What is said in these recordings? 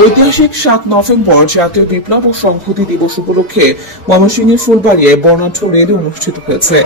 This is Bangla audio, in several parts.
ঐতিহাসিক 7 নভেম্বর জাতীয় বিপ্লব ও সংহতি দিবস উপলক্ষে ময়মনসিংহের ফুলবাড়িয়ায় বর্ণাঢ্য র্যালি অনুষ্ঠিত হয়েছে।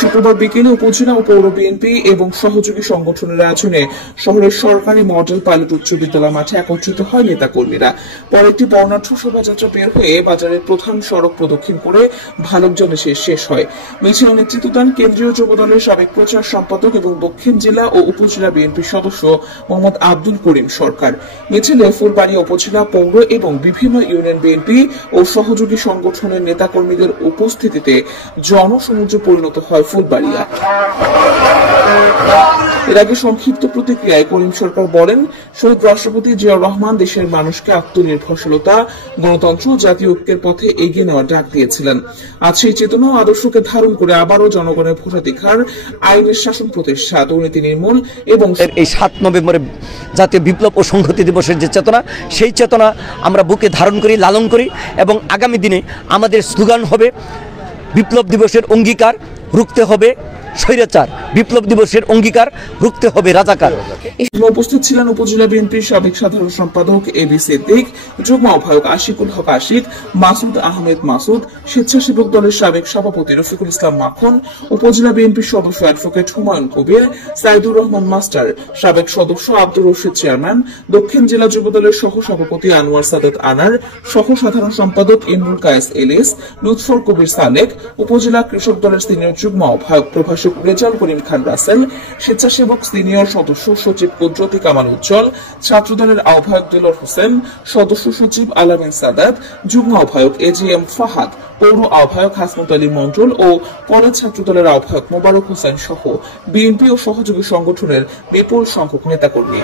শুক্রবার বিকেলে উপজেলা ও পৌর বিএনপি এবং সহযোগী সংগঠনের আয়োজনে শহরের সরকারি মডেল পাইলট উচ্চ বিদ্যালয় মাঠে একত্রিত হয় নেতাকর্মীরা। পরে একটি বর্ণাঢ্য শোভাযাত্রা বের হয়ে বাজারের প্রধান সড়ক প্রদক্ষিণ করে ভালুকজল এসে শেষ হয়। মিছিলে নেতৃত্ব দেন কেন্দ্রীয় যুবদলের সাবেক প্রচার সম্পাদক এবং দক্ষিণ জেলা ও উপজেলা বিএনপির সদস্য মোহাম্মদ আব্দুল করিম সরকার। মিছিলে ফুলবাড়িয়া উপজেলা, পৌর এবং বিভিন্ন ইউনিয়ন বিএনপি ও সহযোগী সংগঠনের নেতাকর্মীদের উপস্থিতিতে জনসমুদ্রে পরিণত হয় ফুলবাড়িয়া। এর আগে সংক্ষিপ্ত প্রতিক্রিয়ায় করিম সরকার বলেন, শহীদ রাষ্ট্রপতি জিয়াউর রহমান দেশের মানুষকে আত্মনির্ভরশীলতা, গণতন্ত্র, জাতীয় ঐক্যের পথে এগিয়ে নেওয়ার ডাক দিয়েছিলেন। আজ সেই চেতনা ও আদর্শকে ধারণ করে আবারও জনগণের ভোটাধিকার, আইনের শাসন প্রতিষ্ঠা, দুর্নীতি নির্মূল এবং এই 7 নভেম্বরে জাতীয় বিপ্লব ও সংহতি দিবসের যে চেতনা, সেই চেতনা আমরা বুকে ধারণ করি, লালন করি এবং আগামী দিনে আমাদের স্লোগান হবে বিপ্লব দিবসের অঙ্গীকার, রুখতে হবে স্বৈরাচার, বিপ্লব দিবসের অঙ্গীকার, রুখতে হবে রাজাকার। উপস্থিত ছিলেন উপজেলা বিএনপির সাবেক সাধারণ সম্পাদক এবি সিদ্দিক, যুগ্ম আহ্বায়ক আশিকুল হক আশিক, মাসুদ আহমেদ মাসুদ, স্বেচ্ছাসেবক দলের সাবেক সভাপতি রফিকুল ইসলাম মাখন, উপজেলা বিএনপির সদস্য অ্যাডভোকেট হুমায়ুন কবির, সাইদুর রহমান মাস্টার, সাবেক সদস্য আব্দুর রশিদ চেয়ারম্যান, দক্ষিণ জেলা যুবদলের সহ সভাপতি আনোয়ার সাদাত আনার, সহ সাধারণ সম্পাদক ইমরুল কায়েস এলিস, লুৎফর কবির সালেক, উপজেলা কৃষক দলের সিনিয়র যুগ্ম আহ্বায়ক প্রভাষক রেজাল করিম খান রাসেল, স্বেচ্ছাসেবক সিনিয়র সদস্য সচিব কুদরতি কামাল উজ্জ্বল, ছাত্রদলের আহ্বায়ক দিলর হোসেন, সদস্য সচিব আলামিন সাদাত, যুগ্ম আহ্বায়ক এজিএম ফাহাদ, পৌর আহ্বায়ক হাসমত আলী মন্ডল ও কলেজ ছাত্রদলের আহ্বায়ক মোবারক হোসেন সহ বিএনপি ও সহযোগী সংগঠনের বিপুল সংখ্যক নেতাকর্মী।